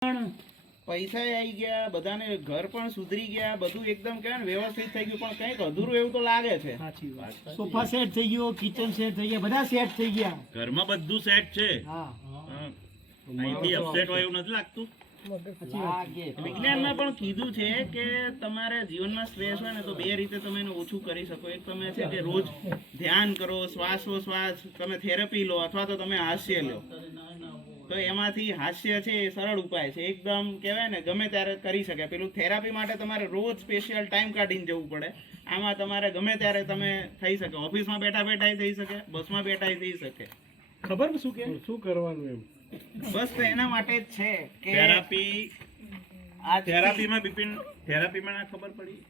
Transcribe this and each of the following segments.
પૈસા આવી ગયા, બધાને ઘર પણ સુધરી ગયા, બધું એકદમ કહેવાય ને વ્યવસ્થિત થઈ ગયું, પણ કંઈક અધૂરું એવું તો લાગે છે. સાચી વાત. સોફા સેટ થઈ ગયો, કિચન સેટ થઈ ગયા, બધા સેટ થઈ ગયા. ઘરમાં બધું સેટ છે. હા, અહીંથી અપસેટ હોય એવું નથી લાગતું. વિજ્ઞાનમાં પણ કીધું છે કે તમારે જીવનમાં સ્ટ્રેસ હોય ને તો બે રીતે તમે એને ઓછું કરી શકો. એક તમે છે કે રોજ ધ્યાન કરો, શ્વાસોશ્વાસ, તમે થેરપી લો, અથવા તો તમે હાસ્ય લો. તો એમાંથી હાસ્ય છે એ સરળ ઉપાય છે, એકદમ કહેવાય ને ગમે ત્યારે કરી શકે. પેલું થેરાપી માટે તમારે રોજ સ્પેશિયલ ટાઈમ કાઢીને જવું પડે. આમાં તમારે ગમે ત્યારે તમે થઈ શકે, ઓફિસમાં બેઠા બેઠા થઈ શકે, બસમાં બેઠા થઈ શકે. ખબર શું કે શું કરવાનું એમ બસ તો એના માટે જ છે કે થેરાપીમાં બિપિન થેરાપીમાં ના ખબર પડી,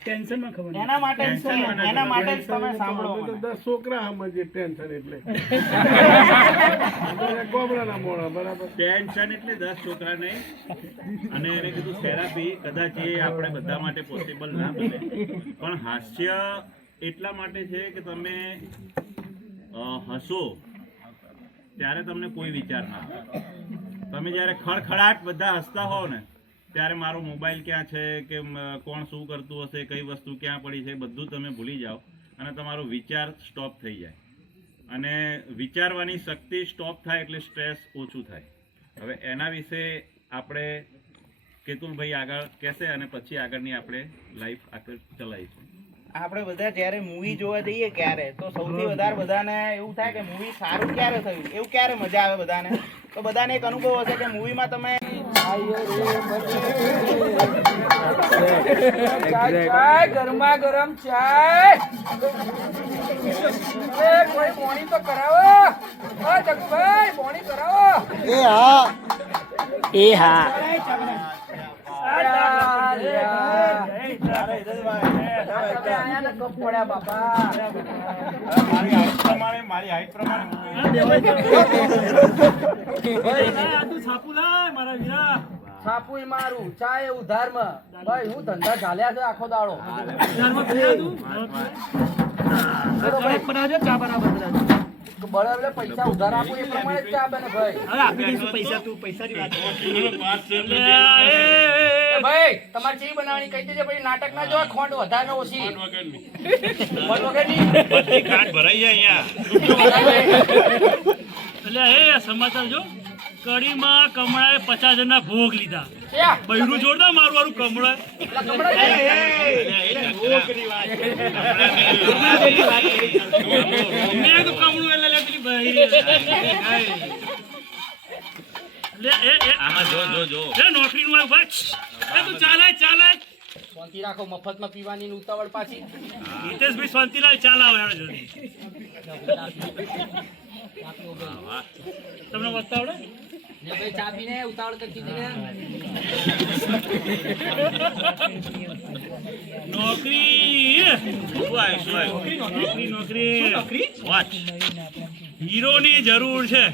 ટેન્શનમાં ખબર એના માટે જ છે, એના માટે જ તમે સાંભળો. તો 10 છોકરા સમજે ટેન્શન એટલે ગોબરાના મોણા બરાબર. ટેન્શન એટલે 10 છોકરા નહીં. અને એને કીધું થેરાપી કદાચ એ આપણે બધા માટે પોસિબલ ના બને, પણ હાસ્ય એટલા માટે છે કે તમે હસો ત્યારે તમને કોઈ વિચાર ના આવે. તમે જ્યારે ખડખડાટ બધા હસતા હોવ ને ત્યારે મારો મોબાઈલ ક્યાં છે કે કોણ શું કરતું હશે, કઈ વસ્તુ ક્યાં પડી છે, બધું તમે ભૂલી જાઓ અને તમારો વિચાર સ્ટોપ થઈ જાય. અને વિચારવાની શક્તિ સ્ટોપ થાય એટલે સ્ટ્રેસ ઓછું થાય. હવે એના વિશે આપણે કેતુલભાઈ આગળ કહેશે અને પછી આગળની આપણે લાઈફ આગળ ચલાવીશું. આપણે બધા જ્યારે મૂવી જોવા જઈએ ક્યારે તો સૌથી વધારે બધાને એવું થાય કે મૂવી સારું ક્યારે થયું, એવું ક્યારે મજા આવે બધાને. તો બધાને એક અનુભવ હશે કે મૂવીમાં તમે ગરમા ગરમ ચાય કોઈ પોણી તો કરાવો. જગુભાઈ પોણી કરાવો. એ હા મારી હાઈટ પ્રમાણે છાપુ મારું ચાય ઉધારમાં. ભાઈ હું ધંધા ચાલ્યા છે આખો દાડો. બરાબર પૈસા ઉધાર આપું એ પ્રમાણે જ ચા બને ભાઈ. ભાઈ તમારે ચી બનાવવાની કહી દેજે પછી નાટક ના જોવા. ખોંડ વધારે ઓછી ખોંડ વગરની ભરાઈ જાય અહીંયા. એટલે સમાચાર જો કડીમાં કમળાએ 50 જણના ભોગ લીધા. બૈરું જોરદાર મારું વાળું કમળા. મેં તો કમળું એટલે પેલી બૈરી નોકરીનું આવ્યું ભાઈ. તું ચાલે શાંતિ રાખો. મફતમાં પીવાની ઉતાવળ પાછી. હિતેશભાઈ શાંતિલાલ ચાલાવે તમને વસ્તા આવડે ને ભાઈ ચા પીને ઉતાવળ કરતી હતી ને. નોકરી હીરોની જરૂર છે.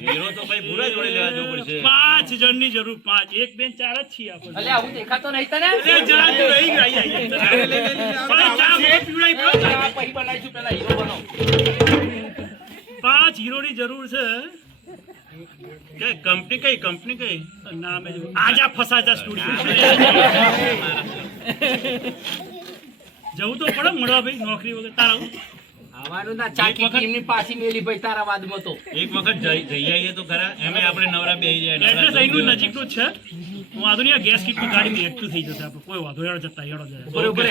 હીરો તો ભાઈ પૂરા જોડે લેવા જવું પડશે. 5 જણની જરૂર. 5 1 2 4 જ છીએ આપણે. અલે આવું દેખાતો નહીં તને. પછી બનાવીશું પેલા હીરો બનો. 5 હીરોની જરૂર છે. કંપની કઈ નામે આજા ફસાજા સ્ટુડિયો. જવું તો પડે મળવા ભાઈ નોકરી વગર. તારા આવવાનું ના ચાકી ટીમની પાછી મેલી ભાઈ તારા વાદમાં તો. એક વખત જઈ આવીએ તો ખરા. એમે આપણે નવરા બેહી જાય. એડ્રેસ અહીંનું નજીકનું જ છે. વાંધો નહીં. આ ગેસ કીટની ગાડીમાં એકઠું થઈ જશે. આપણે કોઈ વાંધો હેડો જતા હેડો જાય. બરોબર.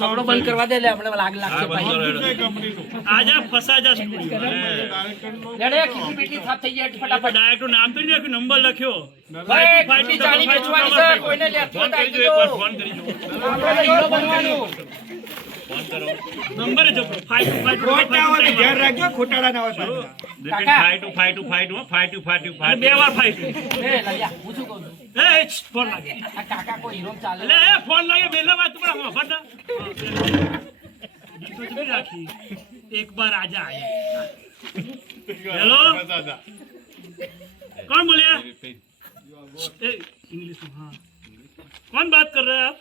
સપડો બંધ કરવા દે. આપણે લાગશે ભાઈ. આજા ફસાજા સ્ટુડિયો. લેડે ખીચી પીટી થાપ થઈ જાય ફટાફટ. ડાયરેક્ટ નામ તો નહીં લખ્યું, નંબર લખ્યો. ભાઈ પાર્ટી ચાલી વેચવાની છે. કોઈને લેતો ફોન નથી. કરી જો. આપણે હીરો બનવાનું. નંબર જ 5252 ધ્યાન રાખજો ખોટાડા ના હોય. 5252 બે વાર 52. એ લલ્યા હું શું કહું છું. ફોન લાગે. આ કાકા કોઈ હીરો ચાલે. એટલે ફોન લાગે બેલા વાત પણ વાપરતા દીકરો ચૂકી રાખી. એક બાર આજા આયા. હેલો कौन बोले इंग्लिश में? हाँ कौन बात कर रहे हैं आप?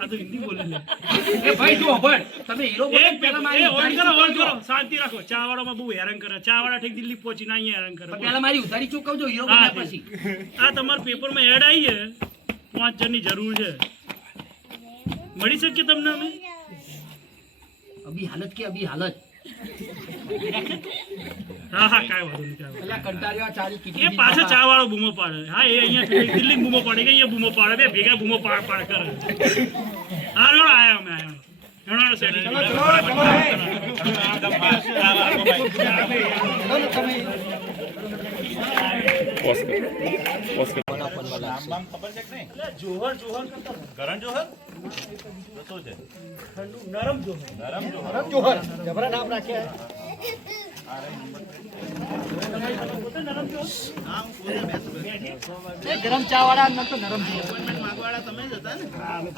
આ તો હિન્દી બોલે છે. એ ભાઈ તું અભણ તમે હીરો બોલો એક પહેલા એ મારી હોલ્ડ ઉધારી કરો, હોલ્ડ ચૂકવજો. કરો, શાંતિ રાખો. ચા વાળામાં બહુ હેરાન કરે. ચા વાળા ઠીક દિલ્હી પહોંચીને અહીંયા હેરાન કરે. પહેલા મારી ઉધારી ચૂકવજો હીરો હા, બોલ્યા પછી આ તમારા પેપરમાં એડ આવી છે, 5 જણની જરૂર છે. મળી શકીએ તમને અમે? અભી હાલત કે અભી હાલત હા હા, કાંઈ વાંધો નહીં, કાંઈ વાંધો પેલા કંટાળ્યો આ ચાલી નહીં. કીધી એ પાછો ચા વાળો બૂમો પાડે. હા, એ અહીંયા દિલ્હી બૂમો પાડે કે અહીંયા બૂમો પાડે, બે ભેગા બૂમો પાડ પાડ કરે. હા, લો, આયા અમે આયા. હેડો, સેટિંગ કરો. નામ ખબર છે કે નહીં? જોહર જોહર કરતા કરણ જોહર? તો શું છે? નરમ જોહર. નરમ જોહર? જોહર જબરા નામ રાખ્યા હા, હું પોતે બેસું. એ ગરમ ચા વાળા ન તો નરમ છે appointment માંગવાવાળા તમે જ હતા ને?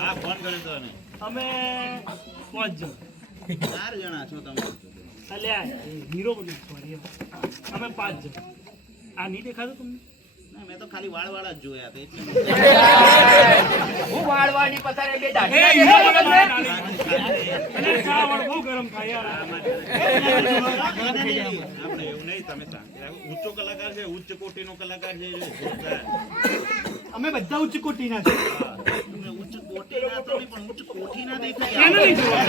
હા, ફોન કર્યો તો એને. અમે 5 જણ. 4 જણા છો તમે. અલ્યા હીરો બોલી સોરી. અમે 5 જણ. આ નહીં દેખાતો તમને? ના, મેં તો ખાલી વાળવાળા જ જોયા હતા એટલે હું વાળવાની પથારે બે એ દાઢી હીરો બોલે છે. અરે ચા વાળો બહુ ગરમ થાય યાર. આપણે એવું નહીં, તમે શાંતિ રાખો. ઊંચો કલાકાર છે, ઉચ્ચ કોટીનો કલાકાર છે. અમે બધા ઉચ્ચ કોટીના છે તમે ઉચ્ચ કોટીના તો નહીં, પણ ઉચ્ચ કોઠીના દેખાય. એને નહીં જોવા.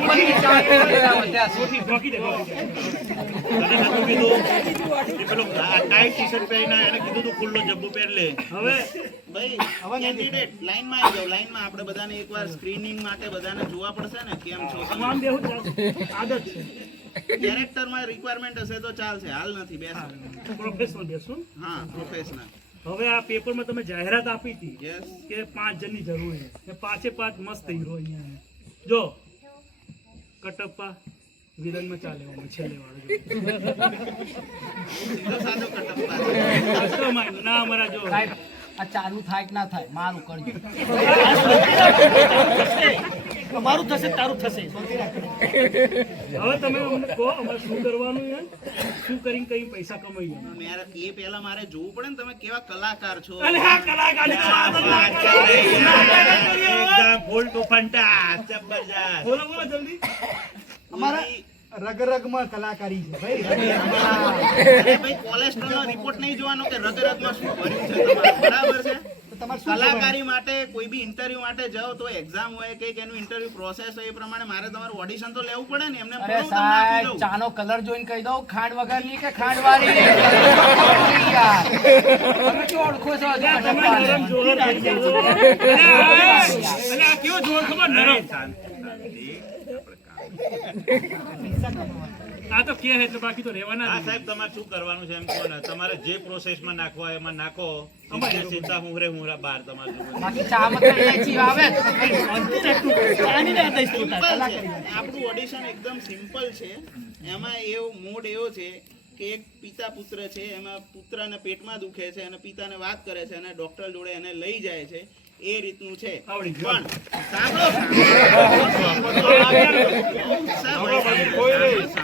મફતની ચા પીવડાવ્યા વધ્યા છે. ઢોકી દે, ઢોકી દે. તને નતું કીધું કે પેલો ટાઈટ ટી-શર્ટ પહેરીને એને કીધું તું ખુલ્લો જબ્બો પહેર લે. હવે ભાઈ, કેન્ડિડેટ લાઈનમાં આવી જાઓ. લાઈનમાં આપણે બધાને એકવાર સ્ક્રીનિંગ માટે બધાને જોવા પડશે ને કેમ છો હું તમે. આમ બેહું જ ચાલશે. આદત છે. કેરેક્ટરમાં રિક્વાયરમેન્ટ હશે તો ચાલશે, હાલ નથી બેસો. પ્રોફેશનલ બેસો. હા, પ્રોફેશનલ. હવે આ પેપરમાં તમે જાહેરાત આપી હતી યસ. કે 5 જણની જરૂર છે. એ 5 મસ્ત હીરો અહીંયા છે. જો કટપ્પા વિલનમાં ચાલે એવો છેલ્લે વાળો જો. સીધો સાધો કટપ્પા છે. કસ્ટમાઇઝ ના અમારા જો. સાહેબ આ ચાલુ થાય કે ના થાય મારું કરજો અમારું થશે તારું થશે હવે તમે અમને કહો અમારે શું કરવાનું છે, શું કરીને કઈ પૈસા કમાઈએ. એ પહેલા મારે જોવું પડે ને તમે કેવા કલાકાર છો. અરે હા, કલાકારની તો વાત જ ના કરો. એકદમ ફૂલ ટુ ફંટાસ, જબરજસ્ત. બોલો બોલો જલ્દી. અમારા રગ રગમાં કલાકારી છે ભાઈ અરે ભાઈ, કોલેસ્ટ્રોલનો રિપોર્ટ નહીં જોવાનો કે રગરગમાં શું ભર્યું છે તમારે, બરાબર છે. તમારે શું કલાકારી માટે કોઈ બી ઇન્ટરવ્યુ માટે જાઓ તો એક્ઝામ હોય કે એનું ઇન્ટરવ્યુ પ્રોસેસ હોય એ પ્રમાણે મારે તમારું ઓડિશન તો લેવું પડે ને. એમને અરે થોડું તમને આપી સાહેબ દઉં. ચાનો કલર જોઈને કહી દઉં ખાંડ વગરની કે ખાંડ વાળી યાર તમે શું ઓળખો છો હજુ તમે કટપ્પાને? નરમ જોહર થઈ ગયા છો. અરે આ કેવો જોહર ખબર નરમ. શાંતિ, શાંતિ. આ તો કે હે તો બાકી તો રહેવાના હા જ. સાહેબ, તમારે શું કરવાનું છે એમ કહો ને. તમારે જે પ્રોસેસમાં નાખવા હોય એમાં નાખો. સીધા હુંરા બહાર તમારે જોવાનું. બાકી ચામાં તો એચી આવે જ. સિમ્પલ છે. આપણું ઓડિશન એકદમ સિમ્પલ છે. એમાં એવો મોડ એવો છે કે એક પિતા પુત્ર છે, એમાં પુત્રને પેટમાં દુખે છે અને પિતાને વાત કરે છે અને ડોક્ટર જોડે એને લઈ જાય છે. એ રીતનું છે. આવડી ગયું. પણ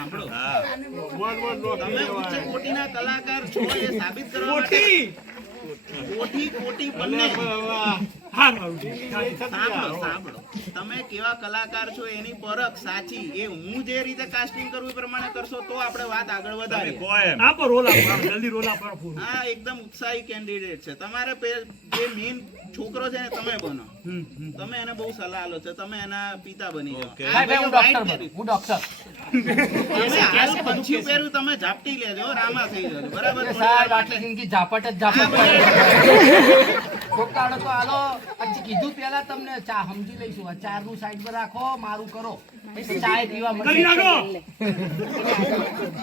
સાંભળો. હા. તમે ઉચ્ચ કોટીના કલાકાર છો એ સાબિત કરવા માટે કોટી બંને. હા મારું છે. સાંભળો. તમે કેવા કલાકાર છો એની પરખ સાચી એ હું જે રીતે કાસ્ટિંગ કરું એ પ્રમાણે કરશો તો આપણે વાત આગળ તમે વધારીએ. કહો એમ. આપો રોલ આપો, જલ્દી રોલ આપો પૂરું. હા, એકદમ ઉત્સાહી કેન્ડિડેટ છે. તમારે જે મેઇન છોકરો છે ને તમે બનો. તમે એને બહુ સલાહ આલો છો, તમે એના પિતા બની જાઓ. ઓકે. આ ભાઈ ભાઈ હું white ડોક્ટર પહેર્યું. હું ડોક્ટર તમે હાલ પંછી પહેર્યું, તમે ઝાપટી લેજો, રામા થઈ જજો, બરાબર? અરે સાહેબ આટલી જિંદગી ઝાપટ જ ઝાપટ પડે કોકાડો તો હાલો હજી કીધું પેલા તમને ચા સમજી લઈશું આ ચારનું સાઈડ પર રાખો મારું કરો પછી ચાય પીવા કરી મળશે નાખો.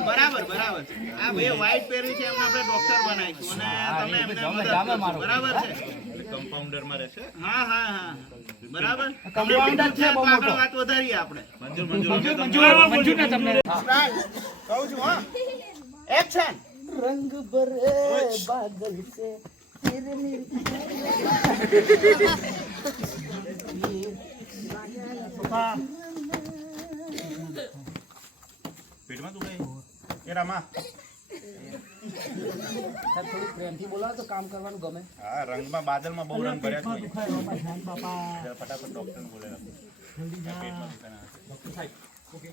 બરાબર છે. આ ભાઈ white પહેર્યું છે એમને આપણે ડોક્ટર બનાવીશું અને તમે એમને મદદ કરશો, બરાબર છે? કમ્પાઉન્ડરમાં રહેશે. હા. બરાબર. કમ્પાઉન્ડર છે બહુ તો આગળ મોટો. વાત વધારીએ આપણે. મંજૂર ને તમને. કહું છું હા. એક્શન. रंग भरे बादल से तेरे मेरे પેટમાં દુખે? એ રામા. સાહેબ થોડું પ્રેમથી બોલાવો તો કામ કરવાનું ગમે. હા રંગમાં બાદલમાં બહુ રંગ ભર્યા છે જરા ફટાફટ ડોક્ટરને બોલે રાખો. પેટમાં દુખાય છે.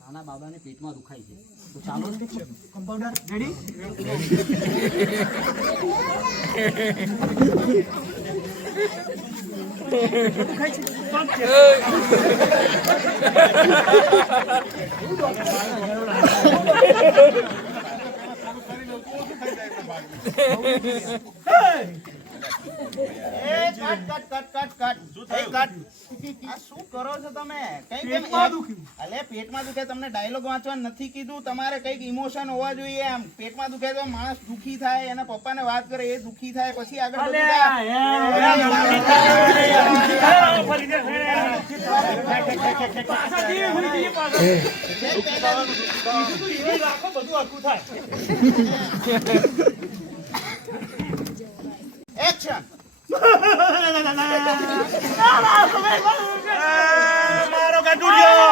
નાના બાબાને પેટમાં દુખાય છે તો ચાલો ને. કમ્પાઉન્ડર રેડી શું કરો છો તમે? કઈ પેટમાં દુખ્યું. અલે પેટમાં દુખે તમને ડાયલોગ વાંચવા નથી કીધું. તમારે કઈક ઇમોશન હોવા જોઈએ. આમ પેટમાં દુખે તો માણસ દુખી થાય, એના પપ્પાને વાત કરે એ દુખી થાય, પછી આગળ બધું એક્શન. મારો કાટુડિયો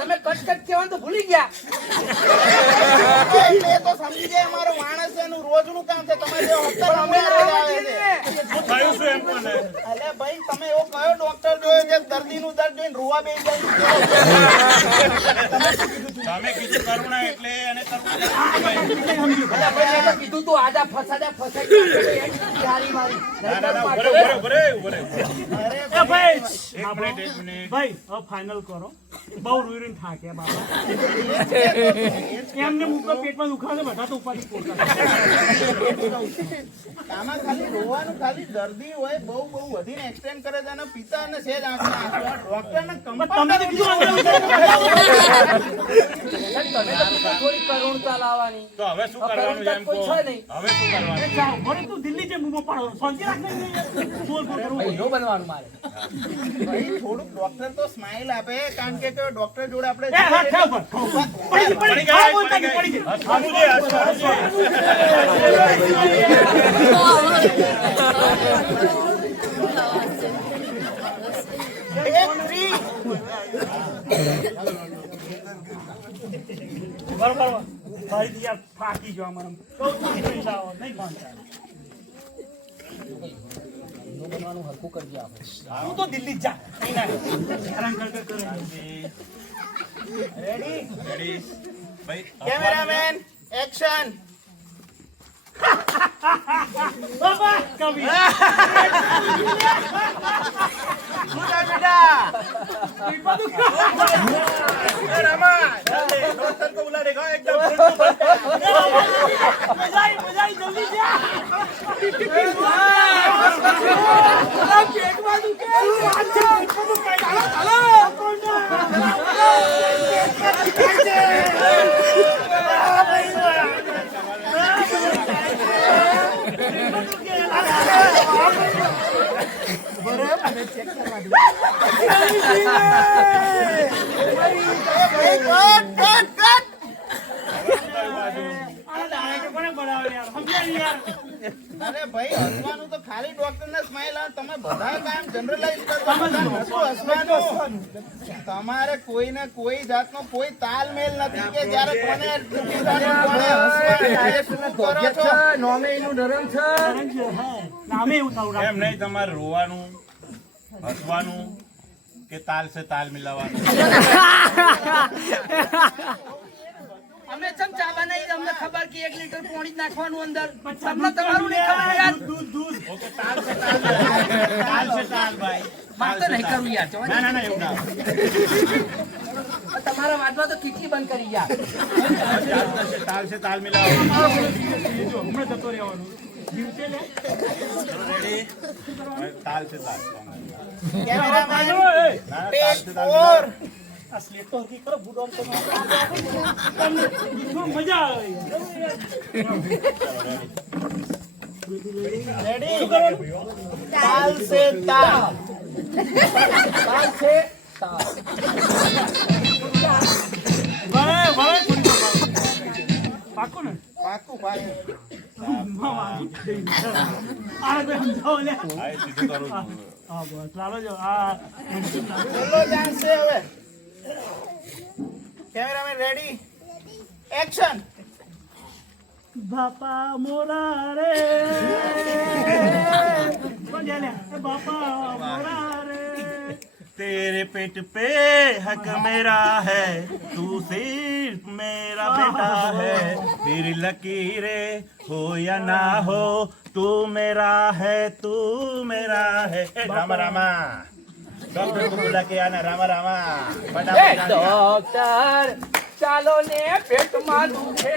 તમે કટકટ કહેવાનું તો ભૂલી ગયા. એ તો સમજી જાય અમારો માણસ છે, એનું રોજનું કામ છે. તમારે જેવો હપ્તા લાંબા આવે છે. હું થયું છું એમ કોને અલે ભાઈ તમે એવો કયો ડોક્ટર જોયો જે દર્દીનું દર્દ જોઈને રોવા બેસી જાય? તમે કીધું કરુણા એટલે એને કરુણા અલ્યા ભાઈ, મેં તો કીધું તું આજા ફસાઈ હારી મારી. ના ના ના ઉભરે ઉભરે ઉભરે ઉભરે એ ભાઈ એક મિનિટ ભાઈ હવે ફાઇનલ કરો. બહુ રૂઈન થાક્યા બાબા. એમને મુકો પેટમાં દુખાવે બધા તો ઉપાડી પોતા. આમાં ખાલી રોવાનું ખાલી દર્દી હોય બહુ વધીને એક્સટેન્ડ કરે છે અને પિતા અને સેજ આંખના આંસુ. આ ડોક્ટરને તમે કમ્પાઉન્ડર તો કીધું અંદર તમે તો કીધું થોડી કરુણતા લાવવાની. તો હવે શું કરવાનું છે એમ કહો. કોઈ છે નહીં. હવે શું કરવાનું? જાઓ ભરે તું દિલ્હી જે બૂમો પાડો શાંતિ રાખ ને બોલ બોલ કરવું ભાઈ, નો બનવાનું મારે. ભાઈ થોડુંક ડોક્ટર તો સ્માઈલ આપે, કારણ કે ડોક્ટર જોડે આપણે એ હાથ થયો પર પડી ગઈ હા બોલતા નહીં પડી ગઈ હસવાનું છે, હસવાનું છે. એક ફ્રી. બરોબર ભાઈ યાર ફાકી જો મને કહું છું જાઓ નહીં પહોંચાય. નો બનવાનું હરખું કરજે આપણે. તું તો દિલ્હી જા નહીં ના હેરાન કર કરે રેડી? રેડી ભાઈ કેમેરામેન એક્શન. બાબા કવિ સુધા બેટા. પેટમાં દુખાવે. એ રામા ડોક્ટર को बुला देगा एकदम મજા આવી જલ્દી જા. પેટમાં દુખે અરે ભાઈ હસવાનું તો ખાલી ડોક્ટરને સ્માઈલ આવે. તમે બધા કામ જનરલાઈઝ કરો. હસવાનું તમારે કોઈને કોઈ જાતનો કોઈ તાલમેલ નથી કે જ્યારે કોને દુખી થાય, કોને હસવાનું થાય. શું કરો છો? નોમે એનું નરમ છે. નામે એવું થયું એમ નહીં તમારે રોવાનું હસવાનું કે તાલ સે તાલ મિલાવવાનું. અમે ચમ ચા બનાવી અમને ખબર કે 1 લીટર પાણી જ નાખવાનું અંદર. તમને તમારું નહીં ખબર યાર. ઓકે તાલ સે તાલ તાલ સે તાલ ભાઈ મારે તો નહીં કરવું યાર. ના ના ના એવું ના. મારા વાદમાં તો કીટલી બંધ કરી યાર. તાલ છે, તાલ મિલાવો. હમણાં જતો રહેવાનું જીવતે લે રેડી? તાલ છે, તાલ. કેમેરામેન ના, તાલ છે, તાલ મિલાવો. આ સ્લેટો હકી કરો બુડો તો મજા આવે રેડી તાલ સે તાલ તાલ છે તાલ. વળે વળે થોડી પાકો ને પાકું પાકું આ બે સમજાવો લે હા, એ સીધું કરું છું. હા બસ લાલો જો આ ચલો ચાન્સ છે હવે કેમેરામેન રેડી એક્શન બાપા મોરા રે કોણ જાય લે એ બાપા મોરા રે तेरे पेट पे हक मेरा है तू सिर्फ मेरा बेटा है तेरी लकीरें हो या ना हो तू मेरा है रामा रामा डॉक्टर को बुला के आना रामा रामा એ फटाफट ડોક્ટર ચાલો ને પેટમાં દુખે.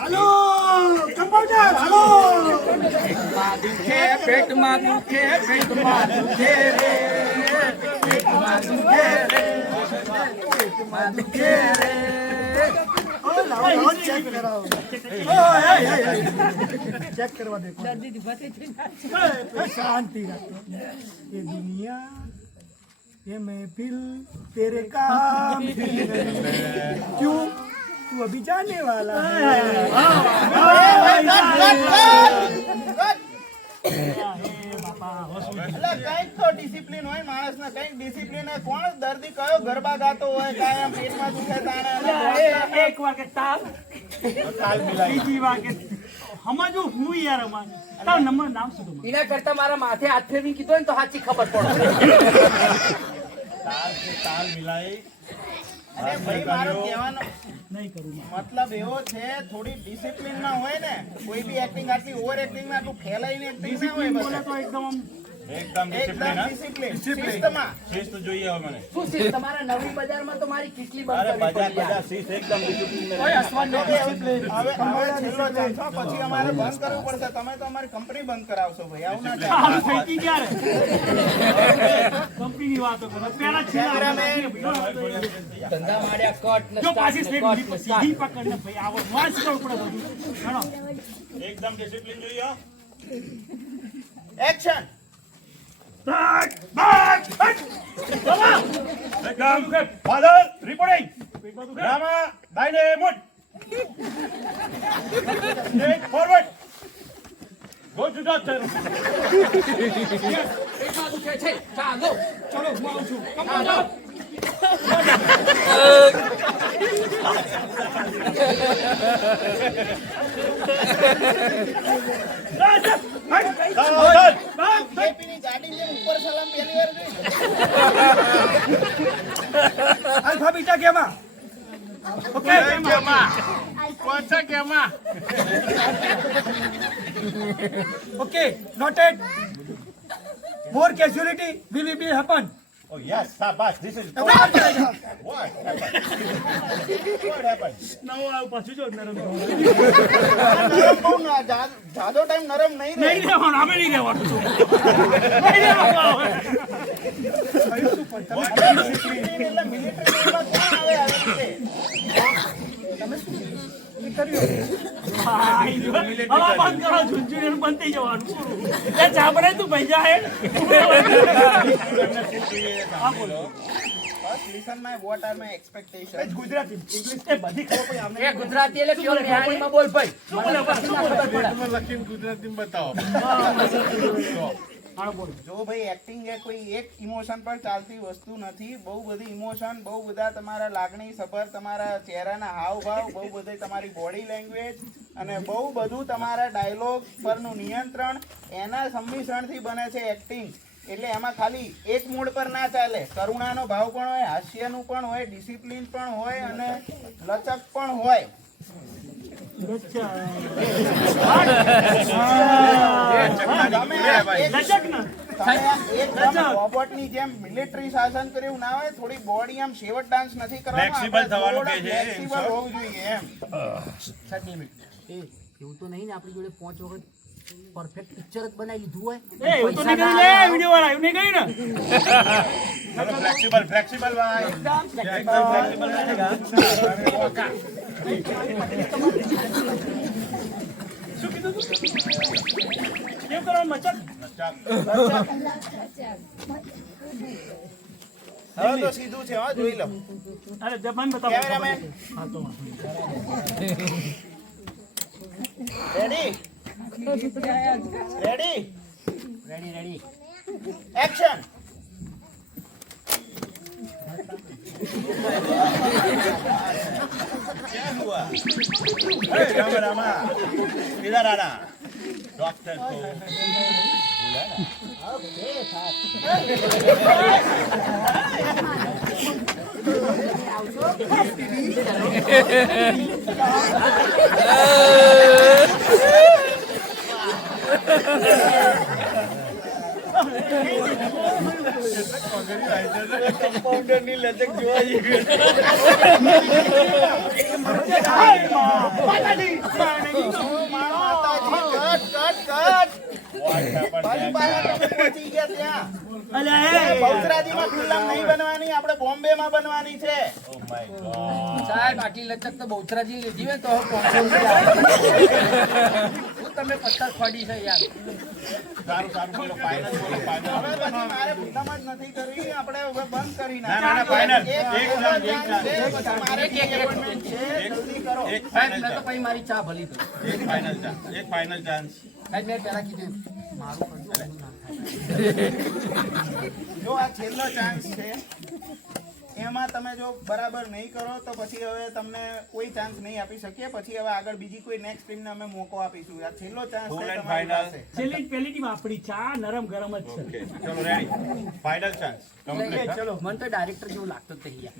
હાલો કમ્પાઉન્ડર હાલો પેટમાં દુખે પેટમાં દુખે રે પેટમાં દુખે રે પેટમાં દુખે રે. ચેક કરાવો ચેક કરવા દે શાંતિ રાખો ये दुनिया ये महफिल तेरे काम की नहीं है। क्यों तू अभी जाने वाला है એટલે કઈક તો ડિસિપ્લિન હોય માણસને કઈક ડિસિપ્લિન હોય કોણ દર્દી કયો ગરબા ગાતો હોય કાયમ પેટમાં દુખે તાણે એક વાગે તાલ બીજી વાગે સમજવું હું યાર અમારે તારું નંબર નામ શું તમારું? એના કરતા મારા માથે હાથ ફેરવી કીધો ને તો સાચી ખબર પડે. ताल से ताल मिलाई અરે ભાઈ મારો કહેવાનો નહીં કરું મતલબ એવો છે થોડી ડિસિપ્લિન માં હોય ને કોઈ બી એક્ટિંગ આટલી ઓવર એક્ટિંગ માં તું ફેલાઈને એક્ટિંગ ના હોય બોલે બસ તો એકદમ આમ एकदम डिसिप्लिन એકદમ ડિસિપ્લિન શિસ્તમાં शिस्त જોઈએ હવે મને શું છે તમારા નવી બજારમાં તો મારી કેટલી અરે બંધ કરવી બજા પડી બજા યાર. શિસ્ત એકદમ ડિસિપ્લિન में ઓય અસવાન હવે છેલ્લો ચાન્સ હો, પછી અમારે બંધ કરવું પડશે તમે તો અમારી કંપની બંધ કરાવશો ભાઈ આવું ના ચાલે ચાલુ થઈ ગઈ ક્યારે કંપનીની વાતો કરો પેલા છેલ્લા ધંધા માર્યા કટ ને જો સ્ટાર્ટ પાછી ને સ્લેટ કટ લીધી ને સીધી સ્ટાર્ટ. પકડને ભાઈ આવો વાંચ કરવું પડે બધું હેલો एकदम डिसिप्लिन જોઈએ હો. એક્શન એકદમ ફાધર રિપોર્ટિંગ રામા બાયને મુટ state forward go to doctor પેટમાં દુખે છે ચાલો ચલો હું આવું છું ચાલો. બીજેપીની ગાડી જેમ ઉપર સલામ પહેલી વાર ગઈ અલ્ફા બીટા કેમાં ઓકે કોચા કેમાં okay noted more casualty will be happen ઓ યસ શાબાશ this is what what happened નવો આવ પાછું જો નરમ નરમ બહુ ના જાદો ટાઈમ નરમ નહીં રહે નહીં રહેવાનું અમે નહીં રહેવાનું નહીં રહેવાનું ડિસિપ્લિન એટલે મિલિટરીમાં કોણ આવે આવી રીતે હવે બંધ કરો ઝુંઝુરીનું બંધ થઈ જવાનું પૂરું એ ચાપડે તું ભાઈ જાય First listen my what are my expectations Gujarati English એ બધી ખબર પડી આમને એ ગુજરાતી એટલે પ્યોર નેહાણીમાં બોલ ભાઈ. શું બોલે બસ, શું બોલે? લખીને ગુજરાતીમાં બતાવો હા બોલ જો ભાઈ એક્ટિંગ એ કોઈ એક ઇમોશન પર ચાલતી વસ્તુ નથી બહુ બધી ઇમોશન બહુ બધા તમારા લાગણી સભર તમારા ચહેરાના હાવભાવ બહુ બધી તમારી બોડી લેંગ્વેજ અને બહુ બધું તમારા ડાયલોગ પરનું નિયંત્રણ એના સંમિશ્રણથી બને છે એક્ટિંગ એટલે એમાં ખાલી એક મૂડ પર ના ચાલે કરુણાનો ભાવ પણ હોય હાસ્યનું પણ હોય ડિસિપ્લિન પણ હોય અને લચક પણ હોય રોબોટની જેમ મિલિટરી શાસન કર્યું ના હોય, થોડી બોડી આમ શેવટ ડાન્સ નથી Flexible થવાનું કે છે. ફ્લેક્સિબલ હોવું જોઈએ એમ. એવું તો નહીં ને આપણી જોડે 5 વખત પરફેક્ટ પિક્ચર જ બનાવી લીધું હોય એવું તો નહીં કરી લે વિડિયો વાળા એવું નહીં કરી ને ચલો ફ્લેક્સિબલ ફ્લેક્સિબલ ભાઈ એકદમ ફ્લેક્સિબલ કેમ કરવાનું મચક હવે તો સીધું છે, હા જોઈ લો. અરે જબાન બતાવો કેમેરામેન હા તો રેડી રેડી રેડી એક્શન. क्या हुआ? कैमरामैन इधर आना डॉक्टर को कंपाउंडर ની લચક જોવા જેવી. પહોંચી ગયા ત્યાં. બહુચરાજીમાં ફિલ્મ નહીં બનવાની, આપણે બોમ્બેમાં બનવાની છે. સાહેબ આટલી લચક તો બહુચરાજી લીધી હોય તો શું તમે પથ્થર ખોડી છે યાર સારું સારું બોલો ફાઇનલ બોલો ફાઇનલ હવે પછી મારે ફિલ્મ જ નથી કરવી, આપણે હવે બંધ કરી ના ના ફાઇનલ એક ચાન્સ મારે appointment છે, જલ્દી કરો. એક સાહેબ ફાઇનલ મેં તો પછી મારી ચા ભલી થઈ એક ફાઇનલ ચાન્સ સાહેબ મેં પહેલા કીધું મારું કરજો જો આ છેલ્લો ચાન્સ છે, એમાં તમે જો બરાબર નહીં કરો તો પછી હવે તમને કોઈ ચાન્સ નહીં આપી શકીએ. પછી હવે આગળ બીજી કોઈ નેક્સ્ટ ટીમને અમે મોકો આપીશું. આ છેલ્લો ચાન્સ Full છે and તમારી final. પાસે. છેલ્લી પહેલી ટીમ આપણી ચા નરમ ગરમ જ છે ઓકે ચલો રેડી ફાઇનલ ચાન્સ કમ્પ્લીટ ચલો મને તો ડાયરેક્ટર જેવું લાગતું જ નહીં યાર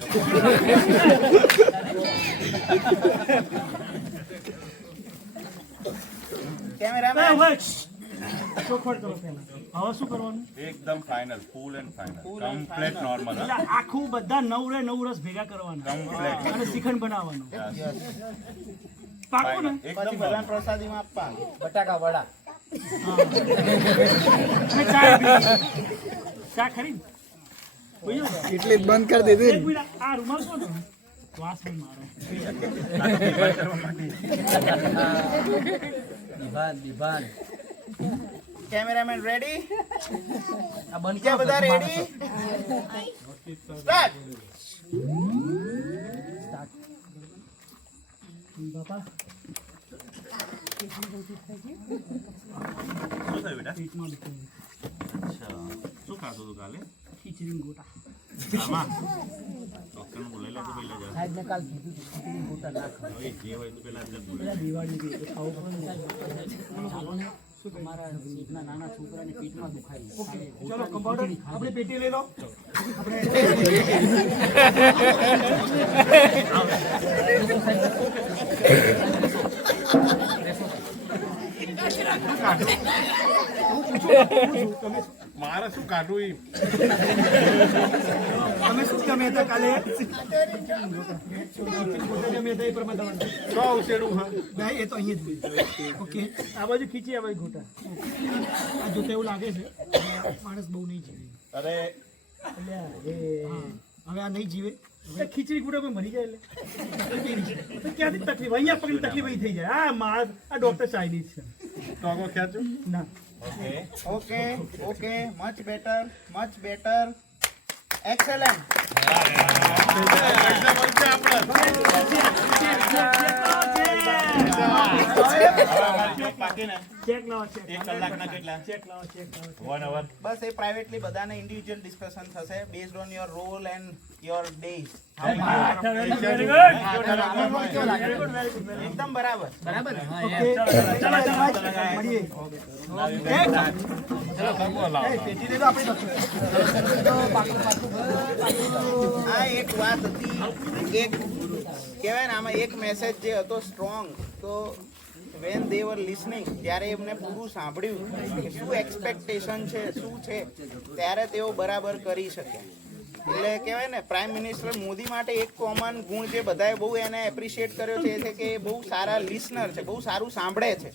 કેમેરામેન ચોખવટ કરો પહેલા હવે શું કરવાનું એકદમ final full and final Full and complete normal એટલે આખું બધા 9 રસ ભેગા કરવાના કમ્પ્લીટ અને શ્રીખંડ બનાવવાનું પાકું ને પછી એકદમ બધાને પ્રસાદીમાં આપવા. બટાકા વડા અને ચા પીવી. ચા ખરી ને? જોયું? એટલે જ બંધ કરી દીધું એક મિનિટ, આ રૂમાલ કોનો? શ્વાસ પણ મારો દિભાન કેમેરામેન રેડી? આ બંધ ક્યાં બધા રેડી? સ્ટાર્ટ. બાપા શું થયું બેટા પેટમાં દુખે. અચ્છા શું ખાધું તું કાલે ખીચડી ને ગોટા આમાં ડોક્ટરને બોલાવી લેજો પહેલા જા સાહેબ ને કાલ કીધું હતું ખીચડી ગોટા ના ખાવ હવે જે હોય તો પહેલા જ બોલ પેલા દિવાળી ગઈ તો ખાવું પડે ને. ચાલો ને. શું તમારા પેટના નાના છોકરાને પેટમાં દુખાય ચલો કમ્પાઉન્ડર આપણે પેટી લઈ લો મારે શું કાઢું ઈ તમે શું જમ્યા હતા કાલે જમ્યા હતા એ પ્રમાણે તો ઉસેડું હા ના એ તો અહીંયા જ ઓકે આ બાજુ ખીચી આ બાજુ ગોટા આ જોતા એવું લાગે છે માણસ બહુ નહીં જીવે અરે હા, હવે આ નહીં જીવે એ ખીચડી ગોટા કોઈ મરી જાય એટલે ક્યાંથી તકલીફ અહીંયા પગની તકલીફ અહીં થઈ જાય આ ડોક્ટર ચાઇનીઝ છે ટોગો ખેંચું ના okay okay much better excellent. Check લાવો ચેક એક કલાકના કેટલા ચેક લાવો ચેક લાવો 1 hour બસ એ પ્રાઇવેટલી બધાને ઇન્ડિવિજ્યુઅલ ડિસ્કશન થશે based on your role and your days. Very good એકદમ બરાબર. બરાબર ને હા ઓકે મળીએ પેટી લઈ લો આપણે આ એક વાત હતી, એક કહેવાય ને આમાં એક મેસેજ જે હતો સ્ટ્રોંગ તો વેન દે વર લિસનિંગ, જ્યારે એમને પૂરું સાંભળ્યું કે શું એક્સપેક્ટેશન છે, શું છે, ત્યારે તેઓ બરાબર કરી શકે. એટલે કહેવાય ને, પ્રાઇમ મિનિસ્ટર મોદી માટે એક કોમન ગુણ જે બધાએ બહુ એને એપ્રિશિએટ કર્યો છે એ છે કે એ બહુ સારા લિસનર છે, બહુ સારું સાંભળે છે.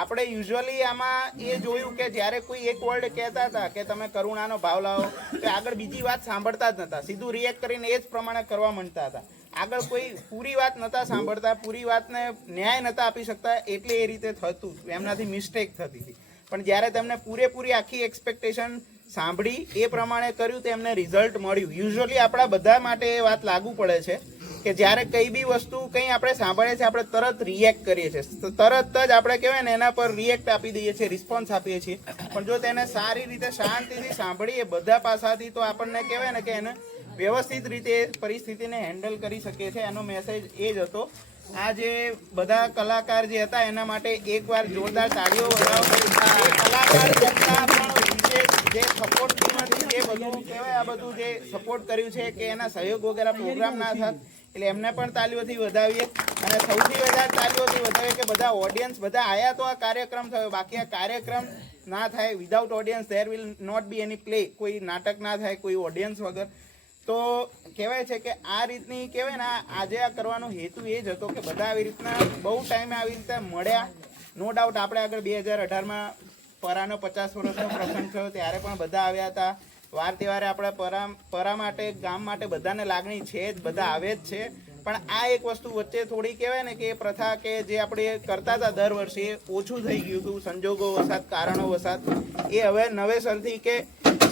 આપણે યુઝ્યુઅલી આમાં એ જોયું કે જ્યારે કોઈ એક વર્ડ કહેતા હતા કે તમે કરુણાનો ભાવ લાવો, તો આગળ બીજી વાત સાંભળતા જ નહોતા, સીધું રિએક્ટ કરીને એ જ પ્રમાણે કરવા માંડતા હતા. આગળ કોઈ પૂરી વાત નહોતા સાંભળતા, પૂરી વાતને ન્યાય નહોતા આપી શકતા, એટલે એ રીતે થતું, એમનાથી મિસ્ટેક થતી હતી. પણ જ્યારે તેમને પૂરેપૂરી આખી એક્સપેક્ટેશન સાંભળી એ પ્રમાણે કર્યું તો એમને રિઝલ્ટ મળ્યું. યુઝ્યુઅલી આપણા બધા માટે એ વાત લાગુ પડે છે કે જ્યારે કઈ બી વસ્તુ કંઈ આપણે સાંભળીએ છીએ, આપણે તરત રિએક્ટ કરીએ છીએ, તરત જ આપણે કહેવાય ને એના પર રિએક્ટ આપી દઈએ છીએ, રિસ્પોન્સ આપીએ છીએ. પણ જો તેને સારી રીતે શાંતિથી સાંભળીએ બધા પાસાથી, તો આપણને કહેવાય ને કે એને વ્યવસ્થિત રીતે પરિસ્થિતિને હેન્ડલ કરી શકીએ છીએ. એનો મેસેજ એ જ હતો. આ જે બધા કલાકાર જે હતા એના માટે એકવાર જોરદાર તાળીઓ વગાડો. કલાકાર કરતા પણ જે સપોર્ટ ટીમ હતી, જે બધું કહેવાય આ બધું જે સપોર્ટ કર્યું છે કે એના સહયોગ વગેરે પ્રોગ્રામ ના થાત, એટલે એમને પણ તાલીઓથી વધાવીએ. અને સૌથી વધારે તાલીઓથી વધાવીએ કે બધા ઓડિયન્સ બધા આવ્યા તો આ કાર્યક્રમ થયો. બાકી આ કાર્યક્રમ ના થાય without audience, there will not be any play. કોઈ નાટક ના થાય કોઈ ઓડિયન્સ વગર. તો કહેવાય છે કે આ રીતની કહેવાય ને, આજે આ કરવાનો હેતુ એ જ હતો કે બધા આવી રીતના બહુ ટાઈમે આવી રીતે મળ્યા. નો ડાઉટ આપણે આગળ 2018માં પરાનો 50 વર્ષનો પ્રસંગ થયો ત્યારે પણ બધા આવ્યા હતા. વાર તહેવારે આપણે પરા માટે, ગામ માટે બધાને લાગણી છે જ, બધા આવે જ છે. પણ આ એક વસ્તુ વચ્ચે થોડી કહેવાય ને કે પ્રથા કે જે આપણે કરતા હતા દર વર્ષે એ ઓછું થઈ ગયું હતું, સંજોગો વસાત, કારણો વસાત. એ હવે નવેસરથી કે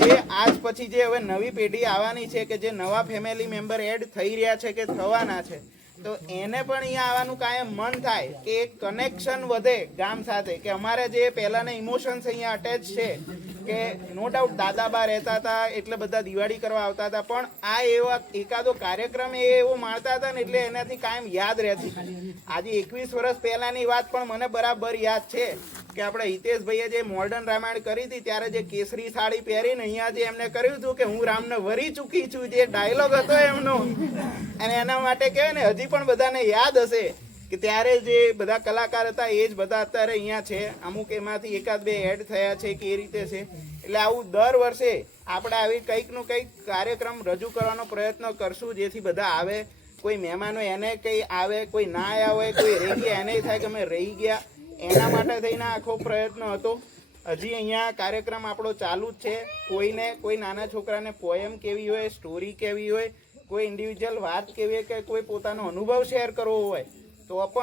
જે આજ પછી જે હવે નવી પેઢી આવવાની છે, કે જે નવા ફેમિલી મેમ્બર એડ થઈ રહ્યા છે કે થવાના છે, તો એને પણ અહીંયા આવવાનું કાયમ મન થાય કે એક કનેક્શન વધે ગામ સાથે. કે અમારે જે પહેલાના ઇમોશન્સ અહીંયા અટેચ છે, કે નો ડાઉટ દાદાબા રહેતા હતા એટલે બધા દિવાળી કરવા આવતા હતા, પણ આ એવા એકાદો કાર્યક્રમ એવો માણતા હતા ને એટલે એનાથી કાયમ યાદ રહેતી. આજે 21 વર્ષ પહેલાની વાત પણ મને બરાબર યાદ છે કે આપણે હિતેશભાઈએ જે મોડર્ન રામાયણ કરી હતી ત્યારે જે કેસરી સાડી પહેરીને અહીંયા જે એમને કર્યું હતું કે હું રામને વરી ચૂકી છું, જે ડાયલોગ હતો એમનો, અને એના માટે કહેવાય ને હજી પણ બધાને યાદ હશે કે ત્યારે જે બધા કલાકાર હતા એ જ બધા અત્યારે અહીંયા છે. અમુક એમાંથી એકાદ બે એડ થયા છે કે એ રીતે છે. એટલે આવું દર વર્ષે આપણે આવી કંઈકનું કંઈક કાર્યક્રમ રજૂ કરવાનો પ્રયત્ન કરશું, જેથી બધા આવે. કોઈ મહેમાનો એને કંઈ આવે, કોઈ ના આવ્યા હોય, કોઈ રહી ગયા એને થાય કે અમે રહી ગયા, એના માટે થઈને આખો પ્રયત્ન હતો. હજી અહીંયા કાર્યક્રમ આપણો ચાલુ જ છે. કોઈને કોઈ નાના છોકરાને પોએમ કેવી હોય, સ્ટોરી કેવી હોય, કોઈ ઇન્ડિવિજ્યુઅલ વાત કેવી હોય, કે કોઈ પોતાનો અનુભવ શેર કરવો હોય તો પણ